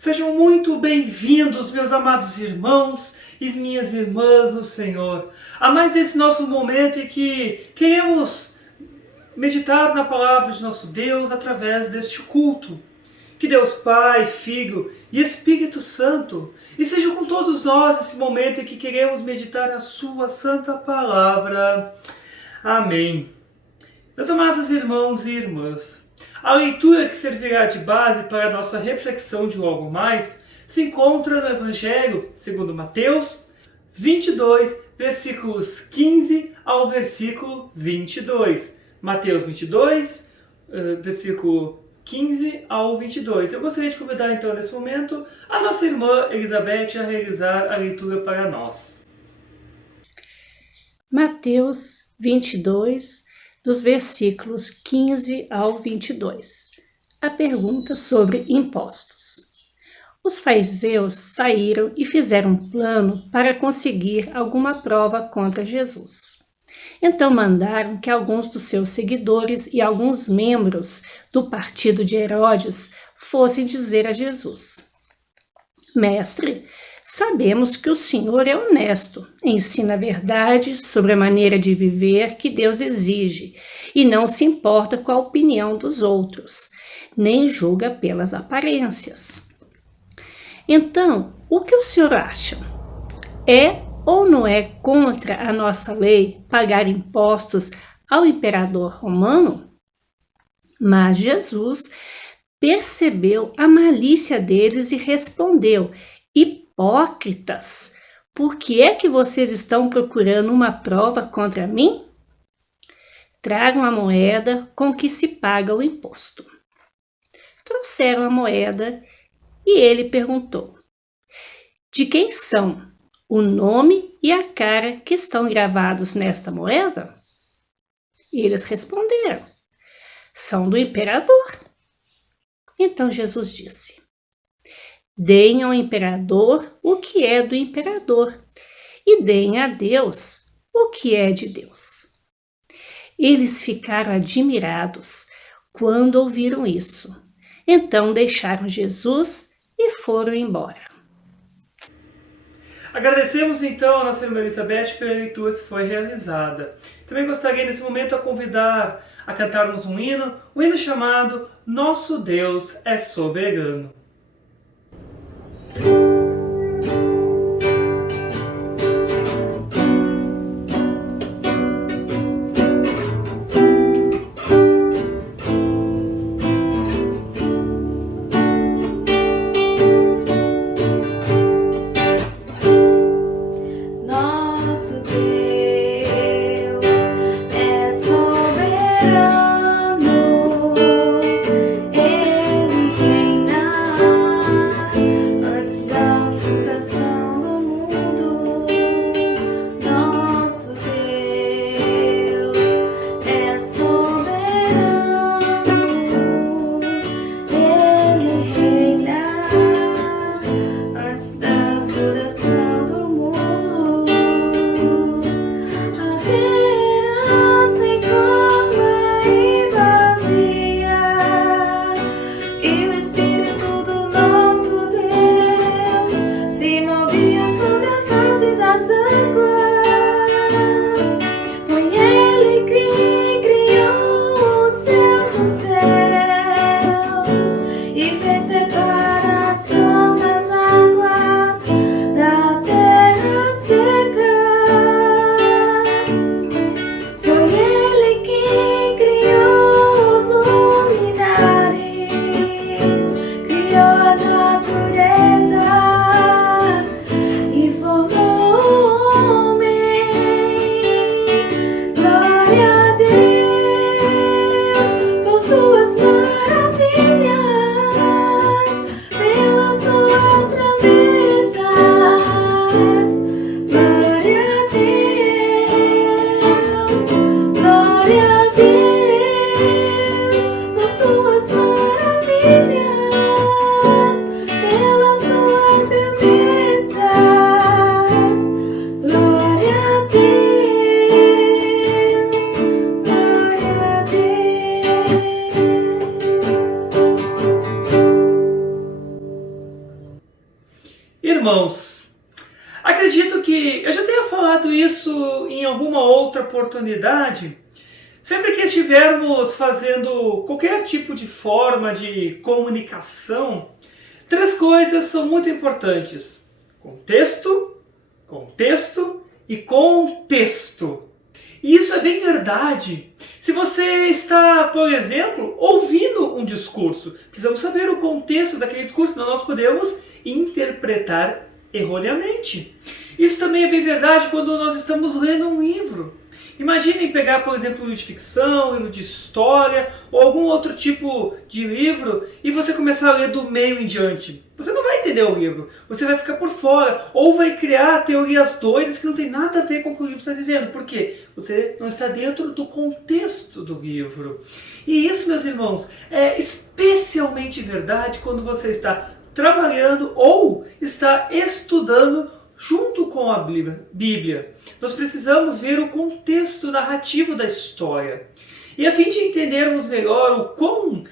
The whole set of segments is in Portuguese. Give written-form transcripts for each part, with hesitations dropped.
Sejam muito bem-vindos, meus amados irmãos e minhas irmãs no Senhor, a mais esse nosso momento em que queremos meditar na palavra de nosso Deus através deste culto. Que Deus Pai, Filho e Espírito Santo estejam com todos nós nesse momento em que queremos meditar a sua santa palavra. Amém. Meus amados irmãos e irmãs, a leitura que servirá de base para a nossa reflexão de logo mais se encontra no Evangelho segundo Mateus 22, versículos 15 ao versículo 22. Mateus 22, versículo 15 ao 22. Eu gostaria de convidar então nesse momento a nossa irmã Elizabeth a realizar a leitura para nós. Mateus 22, dos versículos 15 ao 22. A pergunta sobre impostos. Os fariseus saíram e fizeram um plano para conseguir alguma prova contra Jesus. Então mandaram que alguns dos seus seguidores e alguns membros do partido de Herodes fossem dizer a Jesus: Mestre, sabemos que o Senhor é honesto, ensina a verdade sobre a maneira de viver que Deus exige e não se importa com a opinião dos outros, nem julga pelas aparências. Então, o que o Senhor acha? É ou não é contra a nossa lei pagar impostos ao imperador romano? Mas Jesus percebeu a malícia deles e respondeu: Hipócritas, por que é que vocês estão procurando uma prova contra mim? Tragam a moeda com que se paga o imposto. Trouxeram a moeda e ele perguntou: De quem são o nome e a cara que estão gravados nesta moeda? E eles responderam: São do imperador. Então Jesus disse: Deem ao imperador o que é do imperador, e deem a Deus o que é de Deus. Eles ficaram admirados quando ouviram isso. Então deixaram Jesus e foram embora. Agradecemos então a nossa irmã Elizabeth pela leitura que foi realizada. Também gostaria nesse momento a convidar a cantarmos um hino chamado Nosso Deus é Soberano. Irmãos, acredito que eu já tenha falado isso em alguma outra oportunidade. Sempre que estivermos fazendo qualquer tipo de forma de comunicação, três coisas são muito importantes: contexto, contexto e contexto. E isso é bem verdade. Se você está, por exemplo, ouvindo um discurso, precisamos saber o contexto daquele discurso, senão nós podemos interpretar erroneamente. Isso também é bem verdade quando nós estamos lendo um livro. Imaginem pegar, por exemplo, um livro de ficção, um livro de história ou algum outro tipo de livro e você começar a ler do meio em diante. Você não vai entender o livro, você vai ficar por fora ou vai criar teorias doidas que não tem nada a ver com o que o livro está dizendo. Por quê? Você não está dentro do contexto do livro. E isso, meus irmãos, é especialmente verdade quando você está trabalhando ou está estudando junto com a Bíblia. Nós precisamos ver o contexto narrativo da história. E a fim de entendermos melhor o quão,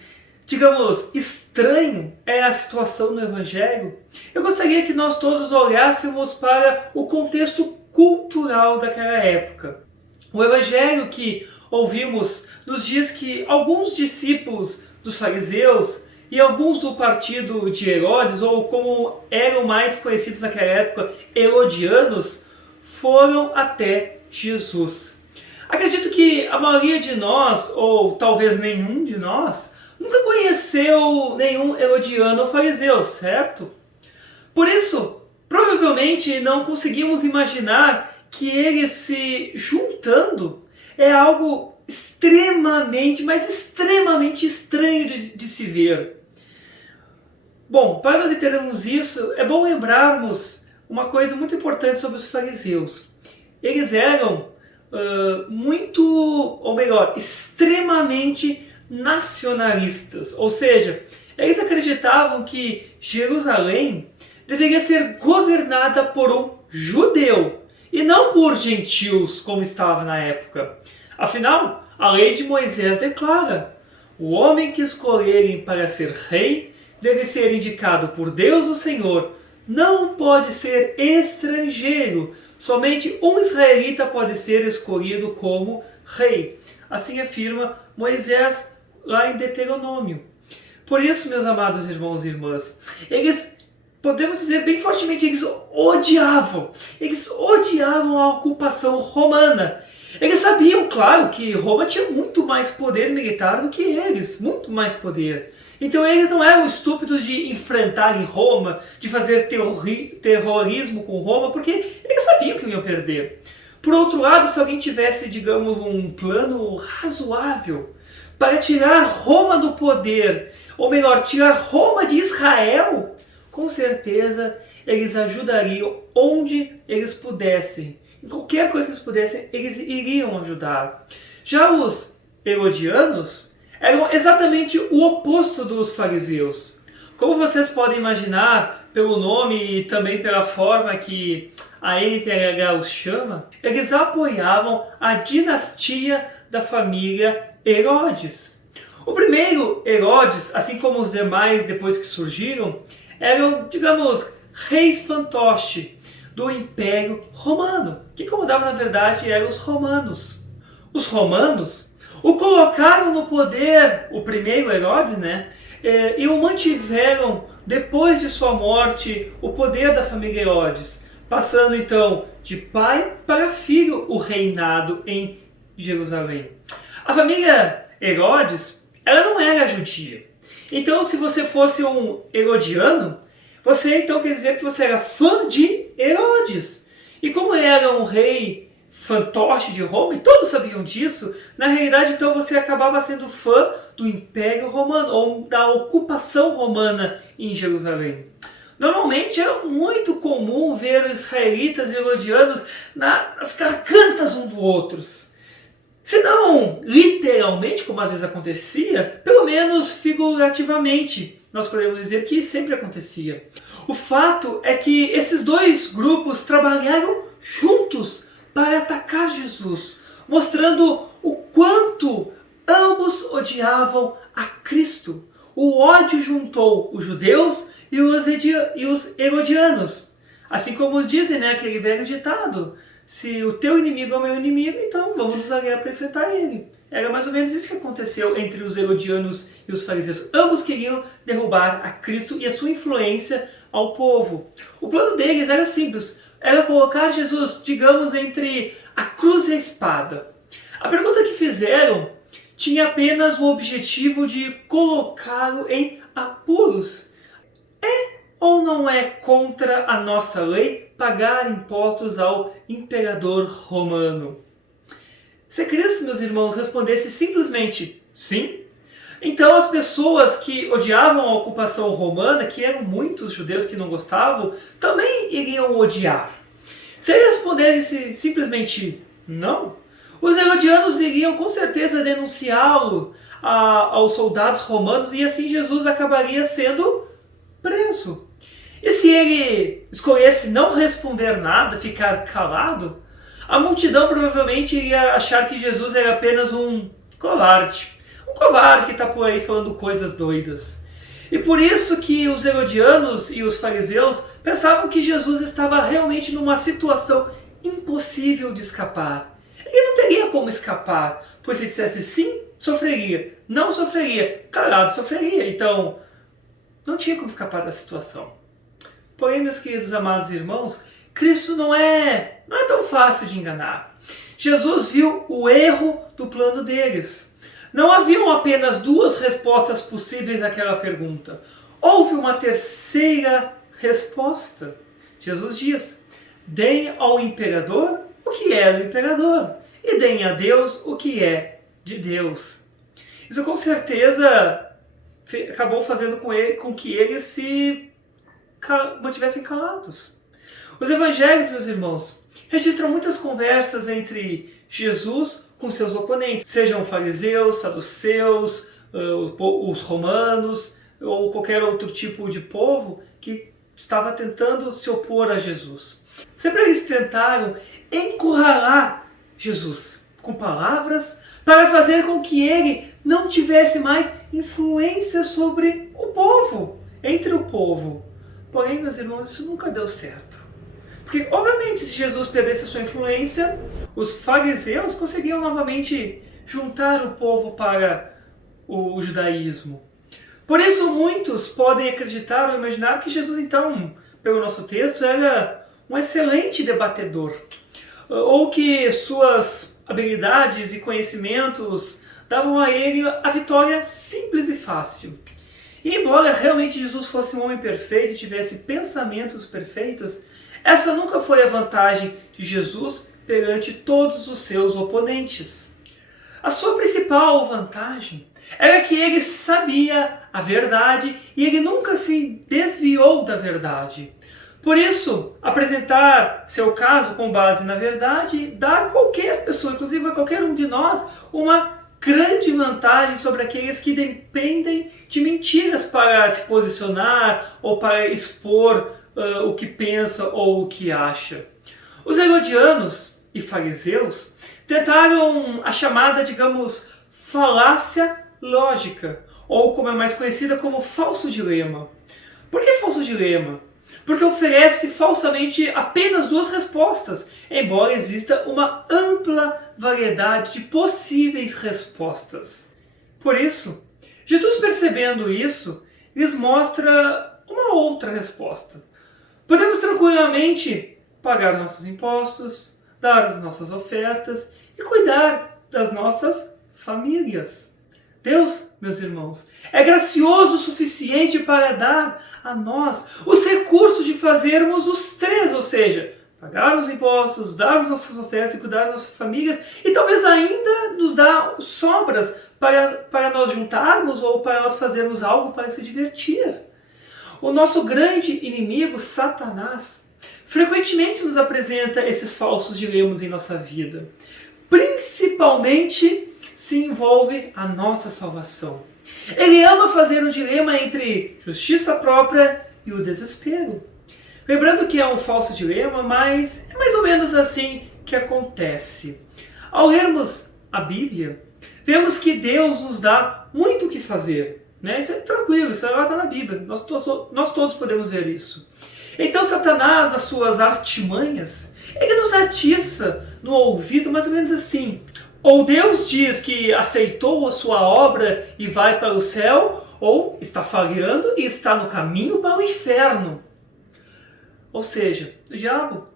digamos, estranho é a situação no Evangelho, eu gostaria que nós todos olhássemos para o contexto cultural daquela época. O Evangelho que ouvimos nos dias que alguns discípulos dos fariseus e alguns do partido de Herodes, ou como eram mais conhecidos naquela época, herodianos, foram até Jesus. Acredito que a maioria de nós, ou talvez nenhum de nós, nunca conheceu nenhum herodiano ou fariseu, certo? Por isso, provavelmente não conseguimos imaginar que eles se juntando é algo extremamente, mas extremamente estranho de se ver. Bom, para nós entendermos isso, é bom lembrarmos uma coisa muito importante sobre os fariseus. Eles eram extremamente nacionalistas. Ou seja, eles acreditavam que Jerusalém deveria ser governada por um judeu e não por gentios, como estava na época. Afinal, a lei de Moisés declara: o homem que escolherem para ser rei deve ser indicado por Deus o Senhor, não pode ser estrangeiro, somente um israelita pode ser escolhido como rei. Assim afirma Moisés lá em Deuteronômio. Por isso, meus amados irmãos e irmãs, eles, podemos dizer bem fortemente, eles odiavam a ocupação romana. Eles sabiam, claro, que Roma tinha muito mais poder militar do que eles, muito mais poder. Então eles não eram estúpidos de enfrentarem Roma, de fazer terrorismo com Roma, porque eles sabiam que iam perder. Por outro lado, se alguém tivesse, digamos, um plano razoável para tirar Roma do poder, ou melhor, tirar Roma de Israel, com certeza eles ajudariam onde eles pudessem. Em qualquer coisa que eles pudessem, eles iriam ajudar. Já os herodianos eram exatamente o oposto dos fariseus. Como vocês podem imaginar, pelo nome e também pela forma que a NTLH os chama, eles apoiavam a dinastia da família Herodes. O primeiro Herodes, assim como os demais depois que surgiram, eram, digamos, reis fantoche do Império Romano, que comandava na verdade eram os romanos. Os romanos o colocaram no poder, o primeiro Herodes, e o mantiveram, depois de sua morte, o poder da família Herodes, passando então de pai para filho o reinado em Jerusalém. A família Herodes, ela não era judia. Então, se você fosse um herodiano, você então quer dizer que você era fã de Herodes. E como era um rei fantoche de Roma, e todos sabiam disso, na realidade então você acabava sendo fã do Império Romano, ou da ocupação romana em Jerusalém. Normalmente era muito comum ver os israelitas e herodianos nas gargantas um dos outros. Se não literalmente, como às vezes acontecia, pelo menos figurativamente, nós podemos dizer que sempre acontecia. O fato é que esses dois grupos trabalharam juntos para atacar Jesus, mostrando o quanto ambos odiavam a Cristo. O ódio juntou os judeus e os herodianos. Assim como dizem, né, aquele velho ditado, se o teu inimigo é o meu inimigo, então vamos nos aliar para enfrentar ele. Era mais ou menos isso que aconteceu entre os herodianos e os fariseus. Ambos queriam derrubar a Cristo e a sua influência ao povo. O plano deles era simples, era colocar Jesus, digamos, entre a cruz e a espada. A pergunta que fizeram tinha apenas o objetivo de colocá-lo em apuros. É ou não é contra a nossa lei pagar impostos ao imperador romano? Se Cristo, meus irmãos, respondesse simplesmente sim, então as pessoas que odiavam a ocupação romana, que eram muitos judeus que não gostavam, também iriam odiar. Se ele respondesse simplesmente não, os herodianos iriam com certeza denunciá-lo aos soldados romanos e assim Jesus acabaria sendo preso. E se ele escolhesse não responder nada, ficar calado, a multidão provavelmente iria achar que Jesus era apenas um covarde. Um covarde que está por aí falando coisas doidas. E por isso que os herodianos e os fariseus pensavam que Jesus estava realmente numa situação impossível de escapar. Ele não teria como escapar, pois se dissesse sim, sofreria. Não sofreria, calado sofreria. Então, não tinha como escapar da situação. Porém, meus queridos amados irmãos, Cristo não é tão fácil de enganar. Jesus viu o erro do plano deles. Não haviam apenas duas respostas possíveis àquela pergunta. Houve uma terceira resposta. Jesus diz: deem ao imperador o que é do imperador, e deem a Deus o que é de Deus. Isso com certeza acabou fazendo com que eles se mantivessem calados. Os evangelhos, meus irmãos, registram muitas conversas entre Jesus com seus oponentes, sejam fariseus, saduceus, os romanos ou qualquer outro tipo de povo que estava tentando se opor a Jesus. Sempre eles tentaram encurralar Jesus com palavras para fazer com que ele não tivesse mais influência sobre o povo, entre o povo. Porém, meus irmãos, isso nunca deu certo. Porque, obviamente, se Jesus perdesse a sua influência, os fariseus conseguiam novamente juntar o povo para o judaísmo. Por isso, muitos podem acreditar ou imaginar que Jesus, então, pelo nosso texto, era um excelente debatedor. Ou que suas habilidades e conhecimentos davam a ele a vitória simples e fácil. E embora realmente Jesus fosse um homem perfeito e tivesse pensamentos perfeitos, essa nunca foi a vantagem de Jesus perante todos os seus oponentes. A sua principal vantagem era que ele sabia a verdade e ele nunca se desviou da verdade. Por isso, apresentar seu caso com base na verdade dá a qualquer pessoa, inclusive a qualquer um de nós, uma grande vantagem sobre aqueles que dependem de mentiras para se posicionar ou para expor o que pensa ou o que acha. Os herodianos e fariseus tentaram a chamada, digamos, falácia lógica, ou como é mais conhecida como falso dilema. Por que falso dilema? Porque oferece falsamente apenas duas respostas, embora exista uma ampla variedade de possíveis respostas. Por isso, Jesus, percebendo isso, lhes mostra uma outra resposta. Podemos tranquilamente pagar nossos impostos, dar as nossas ofertas e cuidar das nossas famílias. Deus, meus irmãos, é gracioso o suficiente para dar a nós os recursos de fazermos os três, ou seja, pagar os impostos, dar as nossas ofertas e cuidar das nossas famílias, e talvez ainda nos dá sobras para nós juntarmos ou para nós fazermos algo para se divertir. O nosso grande inimigo, Satanás, frequentemente nos apresenta esses falsos dilemas em nossa vida. Principalmente se envolve a nossa salvação. Ele ama fazer um dilema entre justiça própria e o desespero. Lembrando que é um falso dilema, mas é mais ou menos assim que acontece. Ao lermos a Bíblia, vemos que Deus nos dá muito o que fazer. Né? Isso é tranquilo, isso lá está na Bíblia, nós todos podemos ver isso. Então Satanás, nas suas artimanhas, ele nos atiça no ouvido mais ou menos assim: ou Deus diz que aceitou a sua obra e vai para o céu, ou está falhando e está no caminho para o inferno. Ou seja, o diabo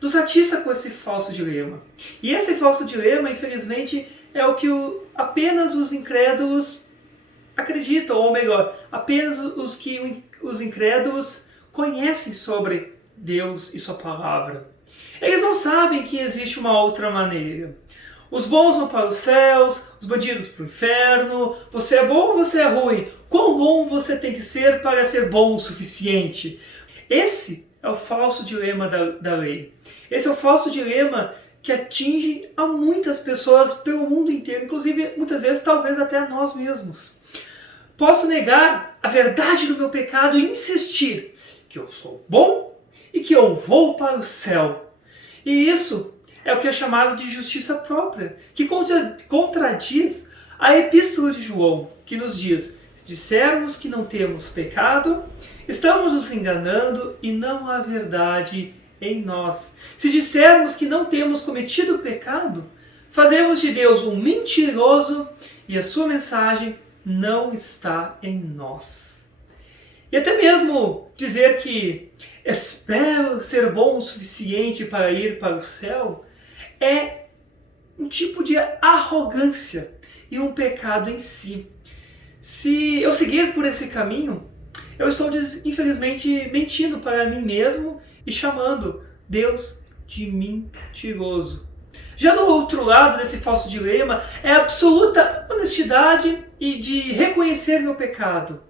nos atiça com esse falso dilema. E esse falso dilema, infelizmente, é o que apenas os incrédulos acreditam, ou melhor, apenas os incrédulos conhecem sobre Deus e sua palavra. Eles não sabem que existe uma outra maneira. Os bons vão para os céus, os bandidos para o inferno. Você é bom ou você é ruim? Quão bom você tem que ser para ser bom o suficiente? Esse é o falso dilema da lei. Esse é o falso dilema que atinge a muitas pessoas pelo mundo inteiro, inclusive muitas vezes talvez até a nós mesmos. Posso negar a verdade do meu pecado e insistir que eu sou bom e que eu vou para o céu. E isso é o que é chamado de justiça própria, que contradiz a epístola de João, que nos diz: se dissermos que não temos pecado, estamos nos enganando e não há verdade em nós. Se dissermos que não temos cometido pecado, fazemos de Deus um mentiroso e a sua mensagem não está em nós. E até mesmo dizer que espero ser bom o suficiente para ir para o céu é um tipo de arrogância e um pecado em si. Se eu seguir por esse caminho, eu estou, infelizmente, mentindo para mim mesmo e chamando Deus de mentiroso. Já do outro lado desse falso dilema é a absoluta honestidade e de reconhecer meu pecado.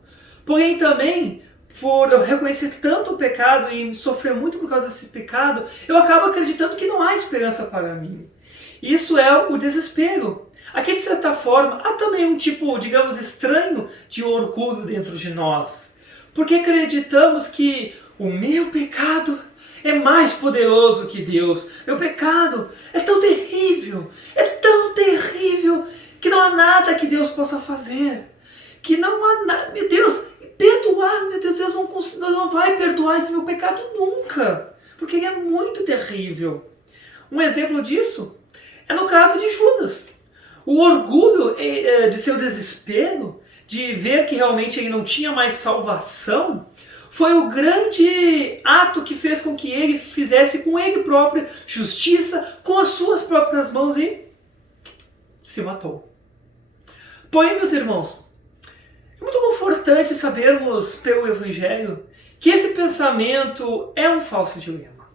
Porém também, por eu reconhecer tanto o pecado e sofrer muito por causa desse pecado, eu acabo acreditando que não há esperança para mim. Isso é o desespero. Aqui, de certa forma, há também um tipo, digamos, estranho de orgulho dentro de nós. Porque acreditamos que o meu pecado é mais poderoso que Deus. Meu pecado é tão terrível que não há nada que Deus possa fazer. Que não há nada, meu Deus, perdoar, meu Deus, Deus não vai perdoar esse meu pecado nunca. Porque ele é muito terrível. Um exemplo disso é no caso de Judas. O orgulho de seu desespero, de ver que realmente ele não tinha mais salvação, foi o grande ato que fez com que ele fizesse com ele próprio justiça com as suas próprias mãos e se matou. Porém, meus irmãos, é muito confortante sabermos pelo Evangelho que esse pensamento é um falso dilema.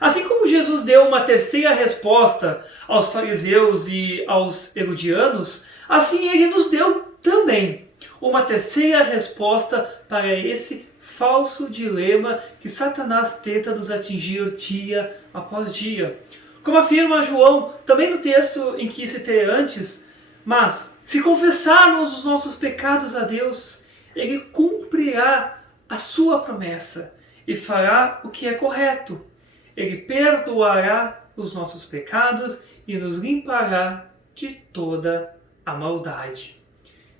Assim como Jesus deu uma terceira resposta aos fariseus e aos herodianos, assim ele nos deu também uma terceira resposta para esse falso dilema que Satanás tenta nos atingir dia após dia. Como afirma João, também no texto em que citei antes, mas se confessarmos os nossos pecados a Deus, Ele cumprirá a sua promessa e fará o que é correto. Ele perdoará os nossos pecados e nos limpará de toda a maldade.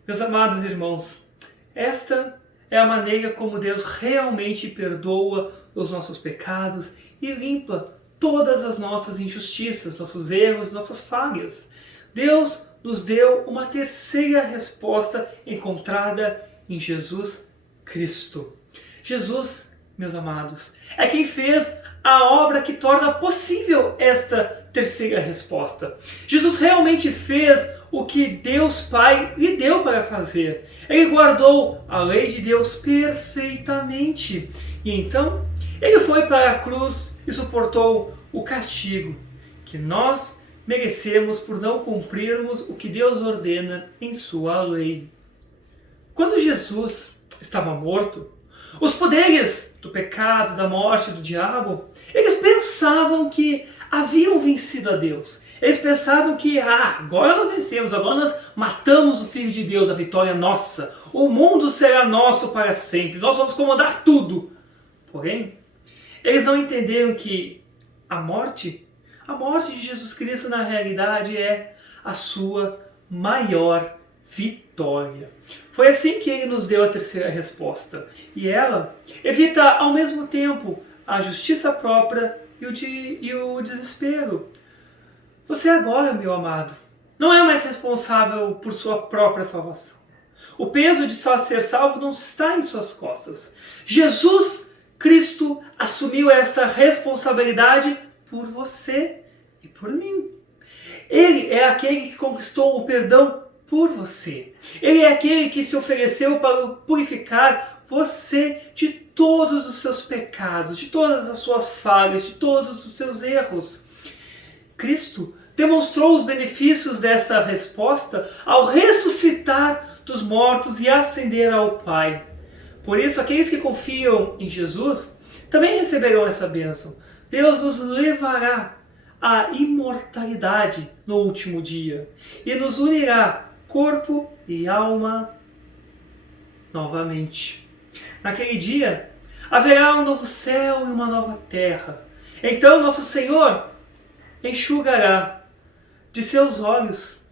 Meus amados irmãos, esta é a maneira como Deus realmente perdoa os nossos pecados e limpa todas as nossas injustiças, nossos erros, nossas falhas. Deus nos deu uma terceira resposta encontrada em Jesus Cristo. Jesus, meus amados, é quem fez a obra que torna possível esta terceira resposta. Jesus realmente fez o que Deus Pai lhe deu para fazer. Ele guardou a lei de Deus perfeitamente. E então, ele foi para a cruz e suportou o castigo que nós merecemos por não cumprirmos o que Deus ordena em sua lei. Quando Jesus estava morto, os poderes do pecado, da morte, do diabo, eles pensavam que haviam vencido a Deus. Eles pensavam que agora nós vencemos, agora nós matamos o Filho de Deus, a vitória é nossa. O mundo será nosso para sempre, nós vamos comandar tudo. Porém, eles não entenderam que a morte de Jesus Cristo na realidade é a sua maior vitória. vitória. Foi assim que ele nos deu a terceira resposta. E ela evita ao mesmo tempo a justiça própria e o desespero. Você agora, meu amado, não é mais responsável por sua própria salvação. O peso de só ser salvo não está em suas costas. Jesus Cristo assumiu essa responsabilidade por você e por mim. Ele é aquele que conquistou o perdão por você. Ele é aquele que se ofereceu para purificar você de todos os seus pecados, de todas as suas falhas, de todos os seus erros. Cristo demonstrou os benefícios dessa resposta ao ressuscitar dos mortos e ascender ao Pai. Por isso, aqueles que confiam em Jesus também receberão essa bênção. Deus nos levará à imortalidade no último dia e nos unirá corpo e alma novamente. Naquele dia, haverá um novo céu e uma nova terra. Então, nosso Senhor enxugará de seus olhos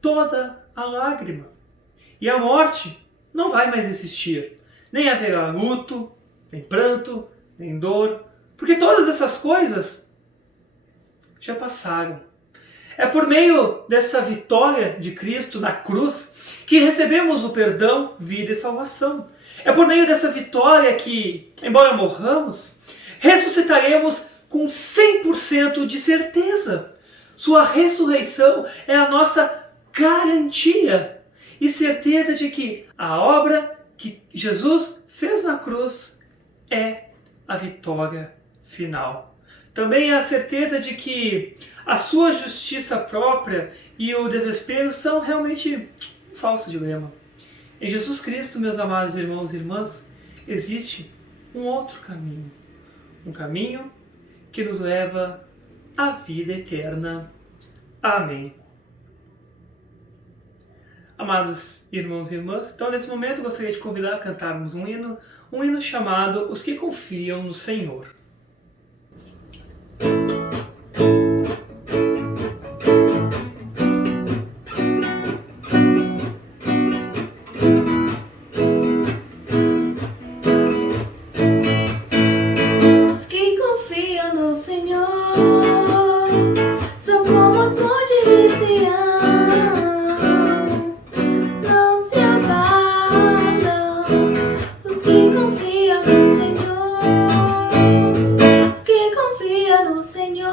toda a lágrima. E a morte não vai mais existir. Nem haverá luto, nem pranto, nem dor, porque todas essas coisas já passaram. É por meio dessa vitória de Cristo na cruz que recebemos o perdão, vida e salvação. É por meio dessa vitória que, embora morramos, ressuscitaremos com 100% de certeza. Sua ressurreição é a nossa garantia e certeza de que a obra que Jesus fez na cruz é a vitória final. Também a certeza de que a sua justiça própria e o desespero são realmente um falso dilema. Em Jesus Cristo, meus amados irmãos e irmãs, existe um outro caminho. Um caminho que nos leva à vida eterna. Amém. Amados irmãos e irmãs, então nesse momento gostaria de convidar a cantarmos um hino chamado Os que Confiam no Senhor. Os que confiam no Senhor são como os montes de Sião. Confiam no Senhor.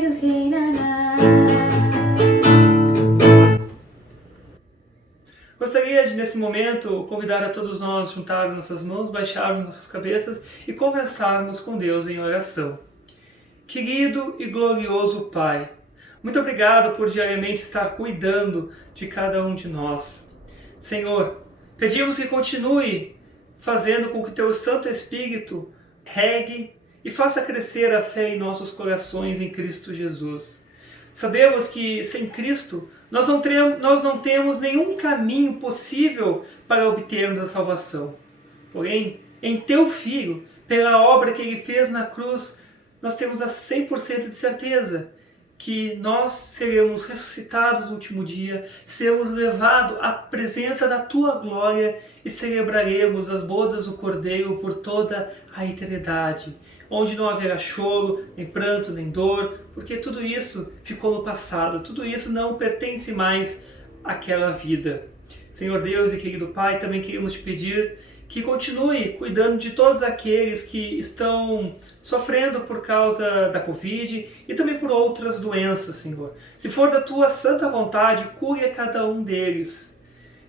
Cordeiro reinará. Gostaria de, nesse momento, convidar a todos nós juntarmos nossas mãos, baixarmos nossas cabeças e conversarmos com Deus em oração. Querido e glorioso Pai, muito obrigado por diariamente estar cuidando de cada um de nós. Senhor, pedimos que continue fazendo com que Teu Santo Espírito regue e faça crescer a fé em nossos corações em Cristo Jesus. Sabemos que sem Cristo nós não temos nenhum caminho possível para obtermos a salvação. Porém, em Teu Filho, pela obra que Ele fez na cruz, nós temos a 100% de certeza que nós seremos ressuscitados no último dia, seremos levados à presença da Tua glória e celebraremos as bodas do Cordeiro por toda a eternidade, onde não haverá choro, nem pranto, nem dor, porque tudo isso ficou no passado, tudo isso não pertence mais àquela vida. Senhor Deus e querido Pai, também queremos te pedir que continue cuidando de todos aqueles que estão sofrendo por causa da Covid e também por outras doenças, Senhor. Se for da Tua santa vontade, cure a cada um deles.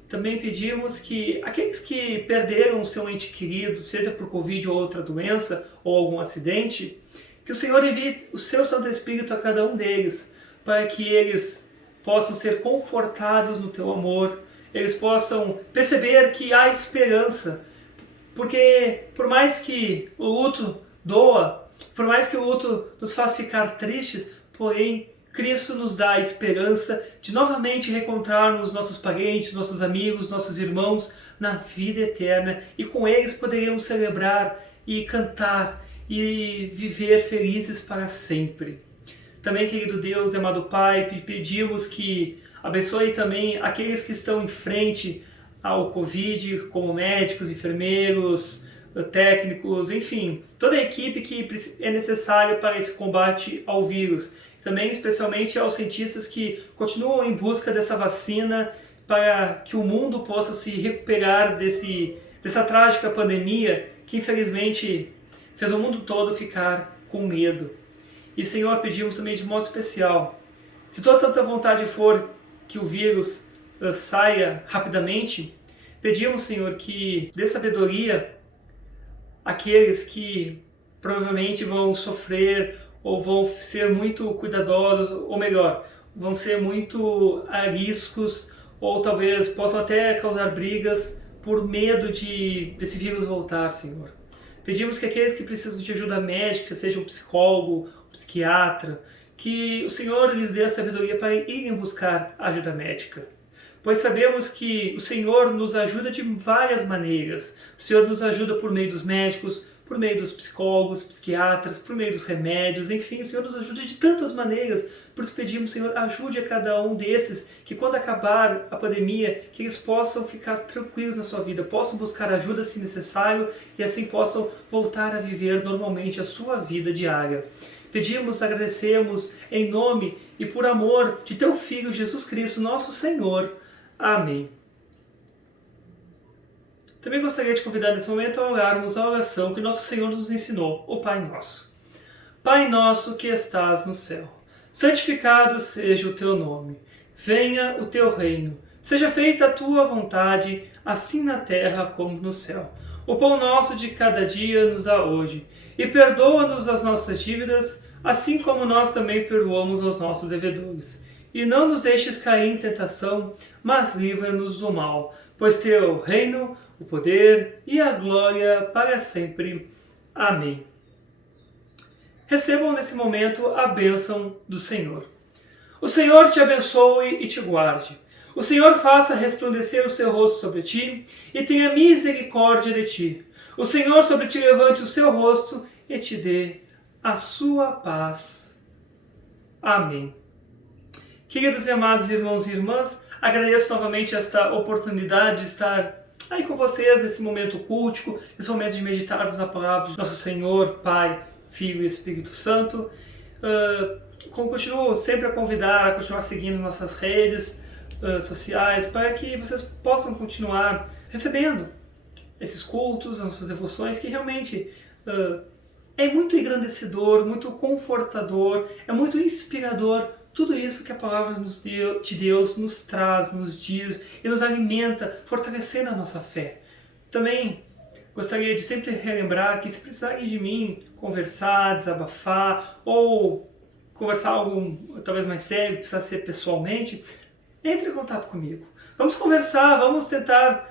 Também pedimos que aqueles que perderam o seu ente querido, seja por Covid ou outra doença, ou algum acidente, que o Senhor envie o seu Santo Espírito a cada um deles, para que eles possam ser confortados no Teu amor, eles possam perceber que há esperança, porque por mais que o luto doa, por mais que o luto nos faça ficar tristes, porém Cristo nos dá a esperança de novamente reencontrarmos nossos parentes, nossos amigos, nossos irmãos na vida eterna, e com eles poderemos celebrar e cantar e viver felizes para sempre. Também, querido Deus, amado Pai, pedimos que abençoe também aqueles que estão em frente ao Covid, como médicos, enfermeiros, técnicos, enfim, toda a equipe que é necessária para esse combate ao vírus. Também, especialmente, aos cientistas que continuam em busca dessa vacina para que o mundo possa se recuperar dessa trágica pandemia que, infelizmente, fez o mundo todo ficar com medo. E, Senhor, pedimos também de modo especial, se Tua santa vontade for que o vírus saia rapidamente, pedimos, Senhor, que dê sabedoria àqueles que provavelmente vão sofrer ou vão ser muito cuidadosos, ou melhor, vão ser muito ariscos, ou talvez possam até causar brigas por medo desse vírus voltar, Senhor. Pedimos que aqueles que precisam de ajuda médica, seja um psicólogo, um psiquiatra, que o Senhor lhes dê a sabedoria para irem buscar ajuda médica. Pois sabemos que o Senhor nos ajuda de várias maneiras. O Senhor nos ajuda por meio dos médicos, por meio dos psicólogos, psiquiatras, por meio dos remédios, enfim, o Senhor nos ajuda de tantas maneiras. Por isso pedimos, Senhor, ajude a cada um desses, que quando acabar a pandemia, que eles possam ficar tranquilos na sua vida, possam buscar ajuda se necessário e assim possam voltar a viver normalmente a sua vida diária. Pedimos, agradecemos em nome e por amor de Teu Filho Jesus Cristo, nosso Senhor. Amém. Também gostaria de convidar nesse momento a orarmos a oração que nosso Senhor nos ensinou, o Pai Nosso. Pai nosso que estás no céu, santificado seja o Teu nome. Venha o Teu reino. Seja feita a Tua vontade, assim na terra como no céu. O pão nosso de cada dia nos dá hoje. E perdoa-nos as nossas dívidas, assim como nós também perdoamos aos nossos devedores. E não nos deixes cair em tentação, mas livra-nos do mal. Pois Teu é o reino, o poder e a glória para sempre. Amém. Recebam nesse momento a bênção do Senhor. O Senhor te abençoe e te guarde. O Senhor faça resplandecer o seu rosto sobre ti e tenha misericórdia de ti. O Senhor sobre ti levante o seu rosto e te dê a sua paz. Amém. Queridos e amados irmãos e irmãs, agradeço novamente esta oportunidade de estar aí com vocês nesse momento cultico, nesse momento de meditarmos na palavra de nosso Senhor, Pai, Filho e Espírito Santo. Continuo sempre a convidar a continuar seguindo nossas redes sociais para que vocês possam continuar recebendo esses cultos, nossas devoções, que realmente é muito engrandecedor, muito confortador, é muito inspirador tudo isso que a palavra de Deus nos traz, nos diz e nos alimenta, fortalecendo a nossa fé. Também gostaria de sempre relembrar que se precisarem de mim conversar, desabafar ou conversar algo talvez mais sério, precisa ser pessoalmente, entre em contato comigo. Vamos conversar, vamos tentar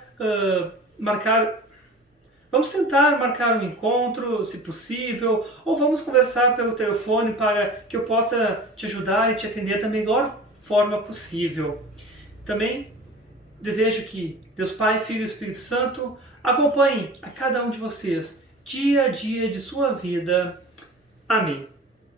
marcar um encontro, se possível, ou vamos conversar pelo telefone para que eu possa te ajudar e te atender da melhor forma possível. Também desejo que Deus Pai, Filho e Espírito Santo acompanhem a cada um de vocês, dia a dia de sua vida. Amém.